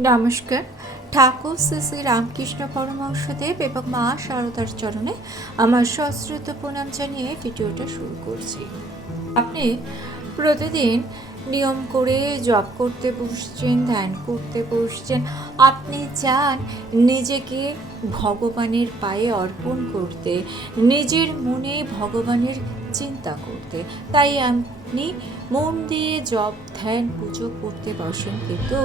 নমস্কার। ঠাকুর শ্রী শ্রী রামকৃষ্ণ পরমহংসদেব এবং মা শারদার চরণে আমার সশ্রদ্ধ প্রণাম জানিয়ে ভিডিওটা শুরু করছি। আপনি প্রতিদিন নিয়ম করে জপ করতে বসছেন, ধ্যান করতে বসছেন। আপনি চান নিজেকে ভগবানের পায়ে অর্পণ করতে, নিজের মনে ভগবানের চিন্তা করতে। তাই আপনি মন দিয়ে জপ ধ্যান পুজো করতে বসেন, কিন্তু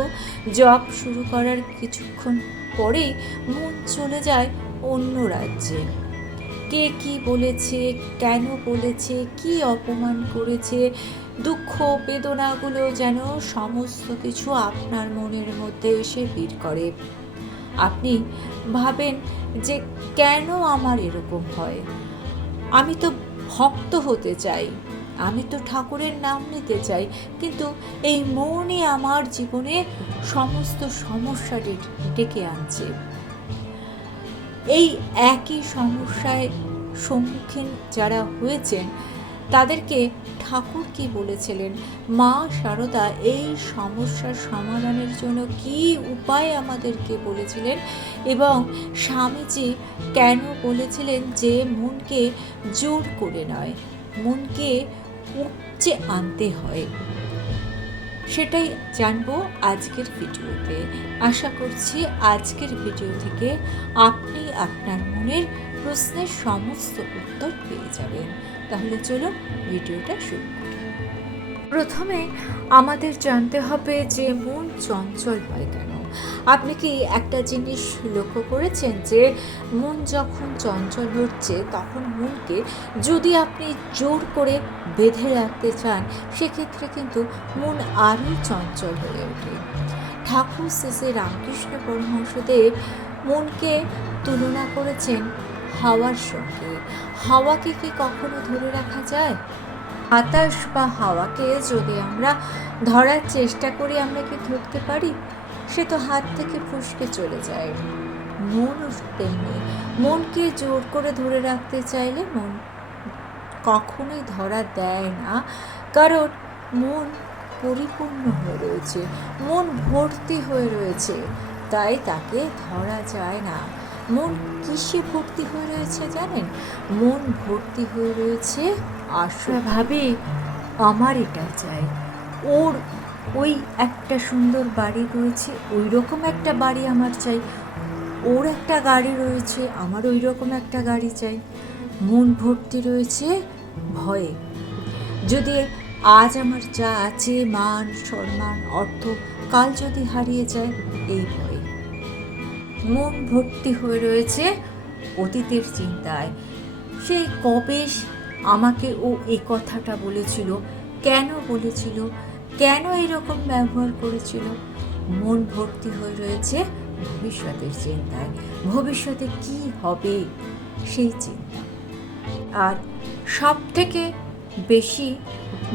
জপ শুরু করার কিছুক্ষণ পরেই মন চলে যায় অন্য রাজ্যে। কে কি বলেছে, কেন বলেছে, কি অপমান করেছে, দুঃখ বেদনাগুলো যেন সমস্ত কিছু আপনার মনের মধ্যে এসে ভিড় করে। আপনি ভাবেন যে কেন আমার এরকম হয়, আমি তো ভক্ত হতে চাই, আমি তো ঠাকুরের নাম নিতে চাই, কিন্তু এই মনই আমার জীবনে সমস্ত সমস্যা ডেকে আনছে। এই একই সমস্যায় সম্মুখীন যারা হয়েছেন তাদেরকে ঠাকুর কি বলেছিলেন, মা শারদা এই সমস্যার সমাধানের জন্য কি উপায় আমাদেরকে বলেছিলেন, এবং স্বামীজি কেন বলেছিলেন যে মনকে জোর করে নয়, মনকে উপচে আনতে হয়, সেটাই জানবো আজকের ভিডিওতে। আশা করছি আজকের ভিডিও থেকে আপনি আপনার মনের প্রশ্নের সমস্ত উত্তর পেয়ে যাবেন। তাহলে চলুন ভিডিওটা শুরু করি। প্রথমে আমাদের জানতে হবে যে মন চঞ্চল হয় কেন। আপনি কি একটা জিনিস লক্ষ্য করেছেন যে মন যখন চঞ্চল হচ্ছে তখন মনকে যদি আপনি জোর করে বেঁধে রাখতে চান, সেক্ষেত্রে কিন্তু মন আরও চঞ্চল হয়ে ওঠে। ঠাকুর শ্রী শ্রী রামকৃষ্ণ পরমহংসদেব মনকে তুলনা করেছেন হাওয়ার সঙ্গে। হাওয়াকে কি কখনো ধরে রাখা যায়? বাতাস বা হাওয়াকে যদি আমরা ধরার চেষ্টা করি, আমরা কি ধরতে পারি? সে তো হাত থেকে ফসকে চলে যায়। মনও তেমনি, মনকে জোর করে ধরে রাখতে চাইলে মন কখনোই ধরা দেয় না, কারণ মন পরিপূর্ণ হয়ে রয়েছে, মন ভর্তি হয়ে রয়েছে, তাই তাকে ধরা যায় না। মন কিসে ভর্তি হয়ে রয়েছে জানেন? মন ভর্তি হয়ে রয়েছে আশা। ভাবি আমার এটা চাই, ওর ওই একটা সুন্দর বাড়ি রয়েছে, ওই রকম একটা বাড়ি আমার চাই, ওর একটা গাড়ি রয়েছে, আমার ওই রকম একটা গাড়ি চাই। মন ভর্তি রয়েছে ভয়ে। যদি আজ আমার যা আছে, মান সম্মান অর্থ, কাল যদি হারিয়ে যায়, এই ভয়ে। মন ভর্তি হয়ে রয়েছে অতীতের চিন্তায়। সেই কবে আমাকে ও এই কথাটা বলেছিল, কেন বলেছিল, কেন এরকম ব্যবহার করেছিল। মন ভর্তি হয়ে রয়েছে ভবিষ্যতের চিন্তায়, ভবিষ্যতে কি হবে সেই চিন্তা। আর সব থেকে বেশি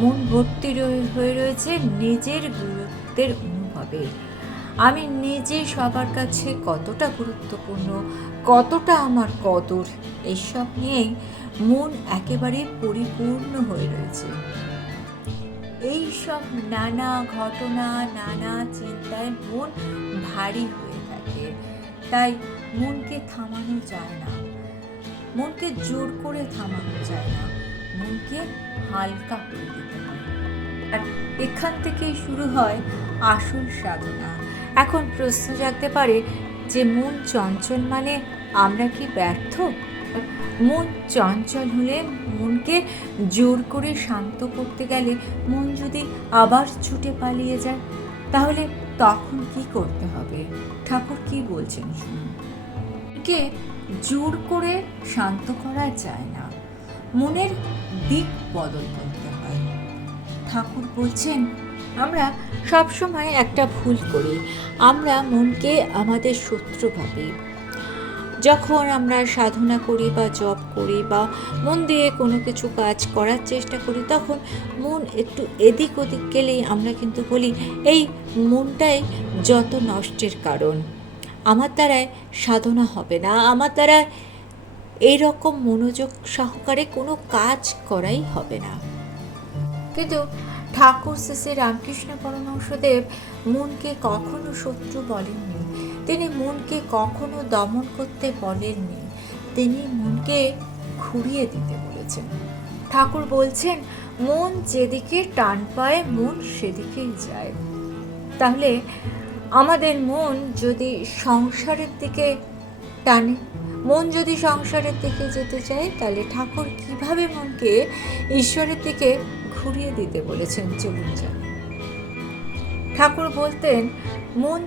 মন ভর্তি হয়ে রয়েছে নিজের গুরুত্বের অনুভবে। আমি নিজে সবার কাছে কতটা গুরুত্বপূর্ণ, কতটা আমার কদর, এসব নিয়েই মন একেবারে পরিপূর্ণ হয়ে রয়েছে। এই সব নানা ঘটনা, নানা চিন্তায় মন ভারী হয়ে থাকে। তাই মনকে থামানো যায় না, মনকে জোর করে থামানো যায় না, মনকে হালকা করে দিতে হয়। আর এখান থেকেই শুরু হয় আসল সাধনা। এখন প্রশ্ন জাগতে পারে যে মন চঞ্চল মানে আমরা কি ব্যর্থ? মন চঞ্চল হলে, মনকে জোর করে শান্ত করতে গেলে মন যদি আবার ছুটে পালিয়ে যায়, তাহলে তখন কি করতে হবে? ঠাকুর কি বলছেন শুনুন। কে জোর করে শান্ত করা যায় না, মনের দিক বদল করতে হয়। ঠাকুর বলছেন আমরা সবসময় একটা ভুল করি, আমরা মনকে আমাদের শত্রু ভাবি। যখন আমরা সাধনা করি বা জপ করি বা মন দিয়ে কোনো কিছু কাজ করার চেষ্টা করি, তখন মন একটু এদিক ওদিক গেলেই আমরা কিন্তু বলি এই মনটাই যত নষ্টের কারণ, আমার দ্বারায় সাধনা হবে না, আমার দ্বারা এইরকম মনোযোগ সহকারে কোনো কাজ করাই হবে না। কিন্তু ঠাকুর শ্রী শ্রী রামকৃষ্ণ পরমহংসদেব মনকে কখনো শত্রু বলেননি, তিনি মনকে কখনো দমন করতে বলেননি, তিনি মনকে ঘুরিয়ে দিতে বলেছেন। ঠাকুর বলছেন, মন যেদিকে টান পায় মন সেদিকেই যায়। তাহলে আমাদের মন যদি সংসারের দিকে টানে, মন যদি সংসারের দিকে যেতে চায়, তাহলে ঠাকুর কিভাবে মনকে ঈশ্বরের দিকে ঘুরিয়ে দিতে বলেছেন চলুন জানি। ঠাকুর বলতেন, মন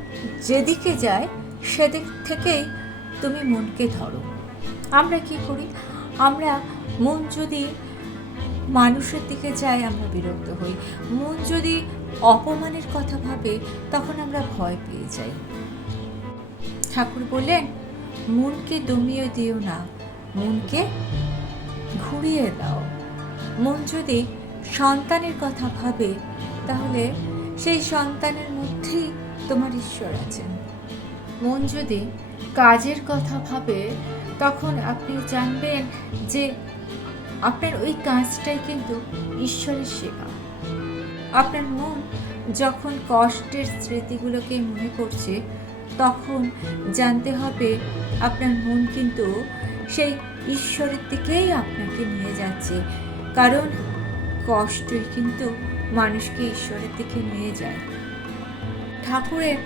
যেদিকে যায় সেদিক থেকেই তুমি মনকে ধরো। আমরা কি করি? আমরা মন যদি মানুষের দিকে যায় আমরা বিরক্ত হই, মন যদি অপমানের কথা ভাবে তখন আমরা ভয় পেয়ে যাই। ঠাকুর বললেন, মনকে দমিয়ে দিও না, মনকে ঘুরিয়ে দাও। মন যদি সন্তানের কথা ভাবে তাহলে সেই সন্তানের মধ্যেই তোমার ঈশ্বর আছেন। মন যদি কাজের কথা ভাবে তখন আপনি জানবেন যে আপনার ওই কাজটাই কিন্তু ঈশ্বরের সেবা। আপনার মন যখন কষ্টের স্মৃতিগুলোকে মনে করছে তখন জানতে হবে আপনার মন কিন্তু সেই ঈশ্বরের দিকেই আপনাকে নিয়ে যাচ্ছে, কারণ কষ্টই কিন্তু মানুষকে ঈশ্বরের দিকে নিয়ে যায়। ঠাকুরের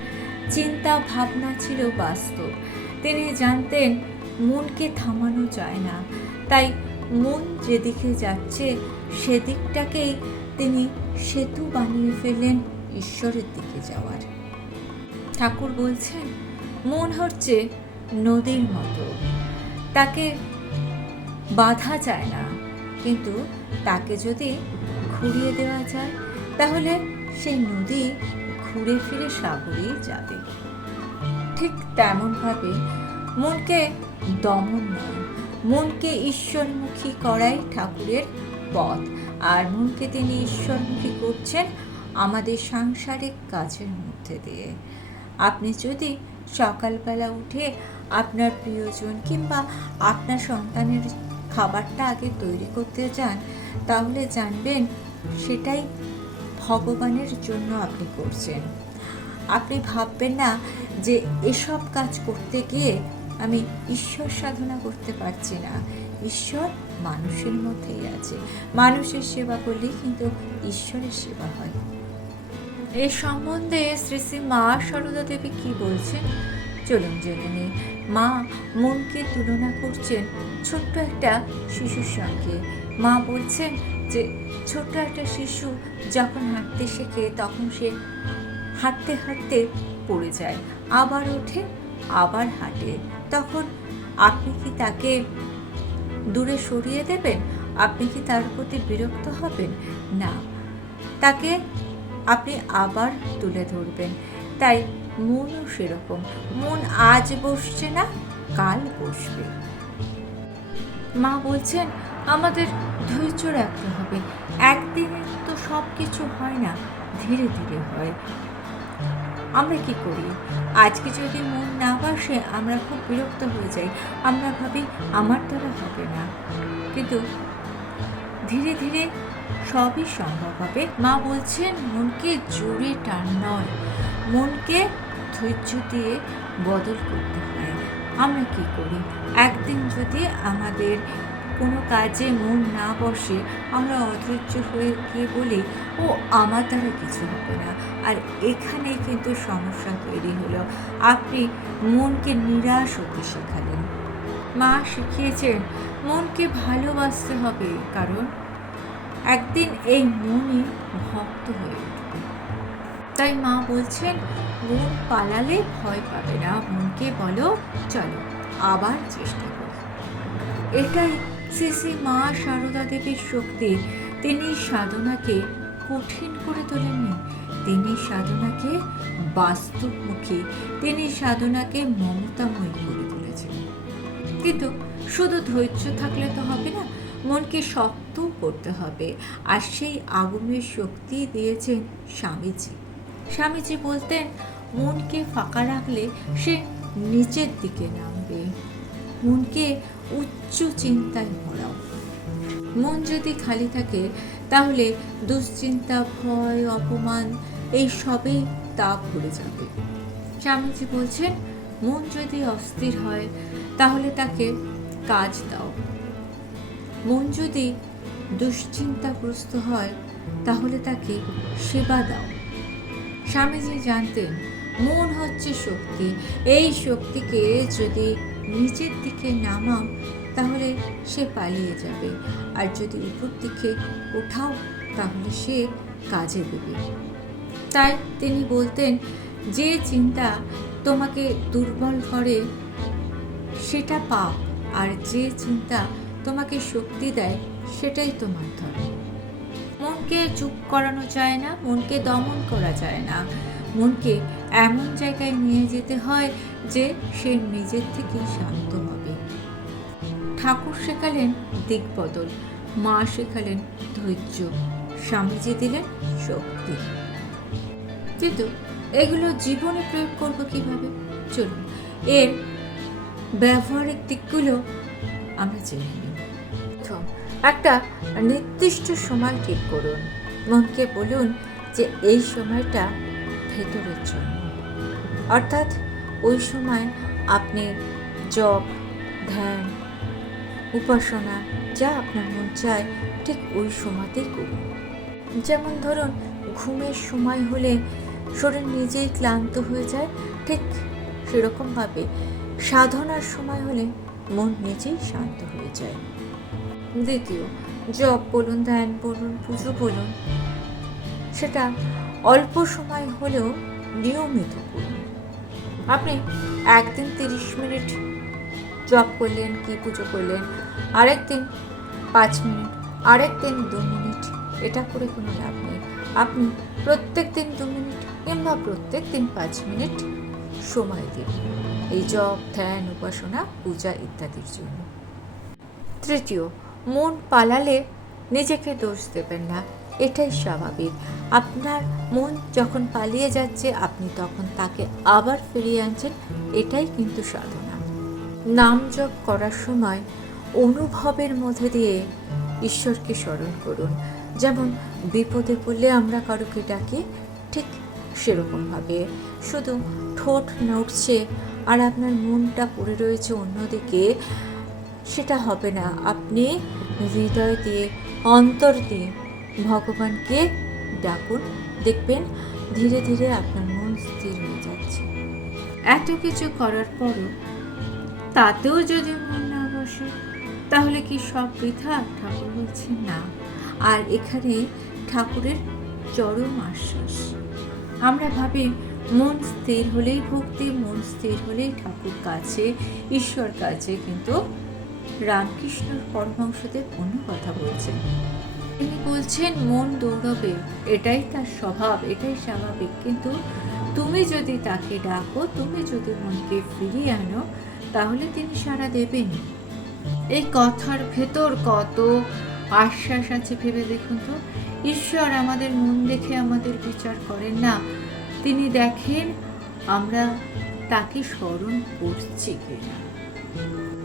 চিন্তা ভাবনা ছিল বাস্তব। তিনি জানতেন মনকে থামানো যায় না, তাই মন যেদিকে যাচ্ছে সেদিকটাকেই তিনি সেতু বানিয়ে ফেললেন ঈশ্বরের দিকে যাওয়ার। ঠাকুর বলছেন, মন হচ্ছে নদীর মতো, তাকে বাঁধা যায় না, কিন্তু তাকে যদি ঘুরিয়ে দেওয়া যায় তাহলে সেই নদী ঘুরে ফিরে সাগরেই যাবে। ঠিক তেমনভাবে মনকে দমন নয়, মনকে ঈশ্বরমুখী করাই ঠাকুরের পথ। আর মনকে তিনি ঈশ্বরমুখী করছেন আমাদের সাংসারিক কাজের মধ্যে দিয়ে। আপনি যদি সকালবেলা উঠে আপনার প্রিয়জন কিংবা আপনার সন্তানের খাবারটা আগে তৈরি করতে যান, তাহলে জানবেন সেটাই ভগবানের জন্য আপনি করছেন। আপনি ভাববেন না যে এসব কাজ করতে গিয়ে আমি ঈশ্বর সাধনা করতে পারছি না। ঈশ্বর মানুষের মধ্যেই আছে, মানুষের সেবা করলেই কিন্তু ঈশ্বরের সেবা হয়। এই সম্বন্ধে শ্রী শ্রী মা সারদা দেবী কি বলছেন চলুন জেনে নিই। মা মনকে তুলনা করছেন ছোট্ট একটা শিশুর সঙ্গে। মা বলছেন যে ছোট্ট একটা শিশু যখন হাঁটতে শেখে তখন সে হাঁটতে হাঁটতে পড়ে যায়, আবার ওঠে, আবার হাঁটে। তখন আপনি কি তাকে দূরে সরিয়ে দেবেন? আপনি কি তার প্রতি বিরক্ত হবেন? না, তাকে আপনি আবার তুলে ধরবেন। তাই মনও সেরকম, মন আজ বসছে না, কাল বসবে। মা বলছেন আমাদের ধৈর্য রাখতে হবে, একদিনে তো সব কিছু হয় না, ধীরে ধীরে হয়। আমরা কি করি? আজকে যদি মন না বসে আমরা খুব বিরক্ত হয়ে যাই, আমরা ভাবি আমার দ্বারা হবে না, কিন্তু ধীরে ধীরে সবই সম্ভব হবে। মা বলছেন মনকে জোরে টান নয়, মনকে ধৈর্য দিয়ে বদল করতে হয়। আমরা কি করি? একদিন যদি আমাদের কোনো কাজে মন না বসে আমরা অধৈর্য হয়ে গিয়ে বলি ও আমার দ্বারা কিছু হবে না, আর এখানেই কিন্তু সমস্যা তৈরি হলো। আপনি মনকে নিরাশ হতে শেখালেন। মা শিখিয়েছেন মনকে ভালোবাসতে হবে, কারণ একদিন এই মনই ভক্ত হয়ে উঠবে। তাই মা বলছেন মন পালালে ভয় পাবে না, মনকে বলো চলো আবার চেষ্টা করো। এটাই শ্রী শ্রী মা সারদা দেবীর শক্তি। তিনি সাধনাকে কঠিন করে তোলেননি, তিনি সাধনাকে বাস্তবমুখী, তিনি সাধনাকে মমতাময়ী করে তুলেছেন। কিন্তু শুধু ধৈর্য থাকলে তো হবে না, মনকে শক্ত করতে হবে। আর সেই আগুনের শক্তি দিয়েছেন স্বামীজি। স্বামীজি বলতেন মনকে ফাঁকা রাখলে সে নিচের দিকে নামবে, মনকে উচ্চ চিন্তায় ভরাও। মন যদি খালি থাকে তাহলে দুশ্চিন্তা, ভয়, অপমান এই সবই তা ভুলে যাবে। স্বামীজি বলছেন, মন যদি অস্থির হয় তাহলে তাকে কাজ দাও। মন যদি দুশ্চিন্তাগ্রস্ত হয় তাহলে তাকে সেবা দাও। স্বামীজি জানতেন মন হচ্ছে শক্তি। এই শক্তিকে যদি নিচের দিকে নামাও তাহলে সে পালিয়ে যাবে, আর যদি উপর দিকে ওঠাও তাহলে সে কাজে দেবে। তাই তিনি বলতেন, যে চিন্তা তোমাকে দুর্বল করে সেটা পাপ, আর যে চিন্তা তোমাকে শক্তি দেয় সেটাই তোমার ধর্ম। মনকে চুপ করানো যায় না, মনকে দমন করা যায় না। মনকে এমন জায়গায় নিয়ে যেতে হয় যে সে নিজের থেকেই শান্ত হবে। ঠাকুর শেখালেন দিকবদল, মা শেখালেন ধৈর্য, স্বামীজি দিলেন শক্তি। কিন্তু এগুলো জীবনে প্রয়োগ করবো কিভাবে? চলুন এর ব্যবহারিক দিকগুলো আমরা জেনে নিই। একটা নির্দিষ্ট সময় ঠিক করুন। মনকে বলুন যে এই সময়টা ভেতরের জন্য, অর্থাৎ ওই সময় আপনি জপ, ধ্যান, উপাসনা যা আপনার মন চায় ঠিক ওই সময়তেই করুন। যেমন ধরুন ঘুমের সময় হলে শরীর নিজেই ক্লান্ত হয়ে যায়, ঠিক সেরকমভাবে সাধনার সময় হলে মন নিজেই শান্ত হয়ে যায়। দ্বিতীয়, জপ বলুন, ধ্যান বলুন, পুজো বলুন, সেটা অল্প সময় হলেও নিয়মিত করুন। আপনি একদিন 30 মিনিট জপ করলেন কি পুজো করলেন, আরেকদিন 5 মিনিট, আরেকদিন 2 মিনিট, এটা করে কোনো লাভ নেই। আপনি প্রত্যেক দিন 2 মিনিট কিংবা প্রত্যেক দিন 5 মিনিট সময় দিন এই জপ, ধ্যান, উপাসনা, পূজা ইত্যাদির জন্য। তৃতীয়, মন পালালে নিজেকে দোষ দেবেন না, এটাই স্বাভাবিক। আপনার মন যখন পালিয়ে যাচ্ছে আপনি তখন তাকে আবার ফিরিয়ে আনছেন, এটাই কিন্তু সাধনা। নাম জপ করার সময় অনুভবের মধ্যে দিয়ে ঈশ্বরকে স্মরণ করুন। যেমন বিপদে পড়লে আমরা কারোকে ডাকি, ঠিক সেরকমভাবে শুধু ঠোঁট নড়ছে আর আপনার মনটা পড়ে রয়েছে অন্যদিকে, সেটা হবে না। আপনি হৃদয় দিয়ে, অন্তর দিয়ে ভগবানকে ডাকুন, দেখবেন ধীরে ধীরে আপনার মন স্থির হয়ে যাচ্ছে। এত কিছু করার পরও তাতেও যদি মন না বসে তাহলে কি সব বৃথা? ঠাকুর বলছেন না। আর এখানে ঠাকুরের চরম আশ্বাস। আমরা ভাবি মন স্থির হলেই ভক্তি, মন স্থির হলেই ঠাকুর কাছে, ঈশ্বর কাছে, কিন্তু রামকৃষ্ণর পরমহংসদেব অন্য কথা বলছেন। তিনি বলছেন মন দৌড়বে, এটাই তার স্বভাব, এটাই স্বাভাবিক, কিন্তু তুমি যদি তাকে ডাকো, তুমি যদি মনকে ফিরিয়ে আনো তাহলে তিনি সাড়া দেবেন। এই কথার ভেতর কত আশ্বাস আছে ভেবে দেখুন তো। ঈশ্বর আমাদের মন দেখে আমাদের বিচার করেন না, তিনি দেখেন আমরা তাকে স্মরণ করছি কিনা।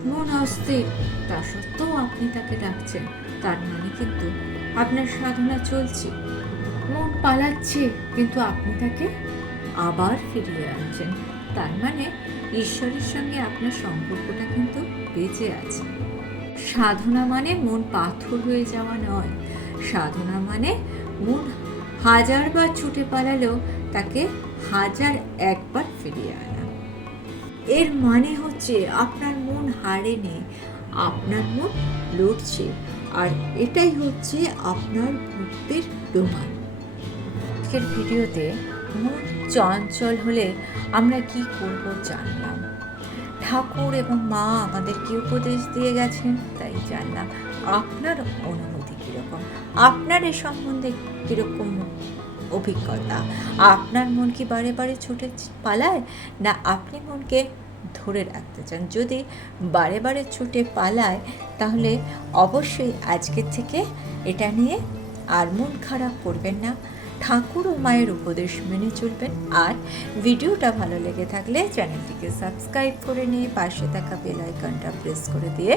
মন অস্থির, তা সত্ত্বেও আপনি তাকে ডাকছেন, তার মানে কিন্তু আপনার সাধনা চলছে। মন পালাচ্ছে কিন্তু আপনি তাকে আবার ফিরিয়ে আনছেন, তার মানে ঈশ্বরের সঙ্গে আপনার সম্পর্কটা কিন্তু বেঁচে আছে। সাধনা মানে মন পাথর হয়ে যাওয়া নয়, সাধনা মানে মন 1000 বার ছুটে পালালেও তাকে 1001 বার ফিরিয়ে আনা। এর মানে হচ্ছে আপনার মন হারেনি, আপনার মন লড়ছে, আর এটাই হচ্ছে আপনার মুক্তির প্রমাণ। আজকের ভিডিওতে মন চঞ্চল হলে আমরা কি করব জানলাম, ঠাকুর এবং মা আমাদের কি উপদেশ দিয়ে গেছেন তাই জানলাম। আপনার অনুভূতি কীরকম, আপনার এ সম্বন্ধে কীরকম অভিজ্ঞতা? আপনার মন কি বারে বারে ছুটে পালায়, না আপনি মনকে ধরে রাখতে চান? যদি বারে বারে ছুটে পালায় তাহলে অবশ্যই আজকের থেকে এটা নিয়ে আর মন খারাপ করবেন না। ঠাকুর ও মায়ের উপদেশ মেনে চলবেন। আর ভিডিওটা ভালো লেগে থাকলে চ্যানেলটিকে সাবস্ক্রাইব করে নিয়ে পাশে থাকা বেল আইকনটা প্রেস করে দিয়ে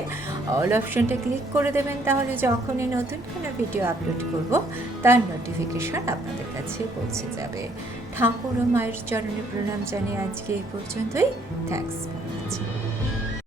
অল অপশনটা ক্লিক করে দেবেন। তাহলে যখনই নতুন কোনো ভিডিও আপলোড করব তার নোটিফিকেশন আপনাদের কাছে পৌঁছে যাবে। ঠাকুর ও মায়ের চরণে প্রণাম জানিয়ে আজকে এই পর্যন্তই। Thanks for watching.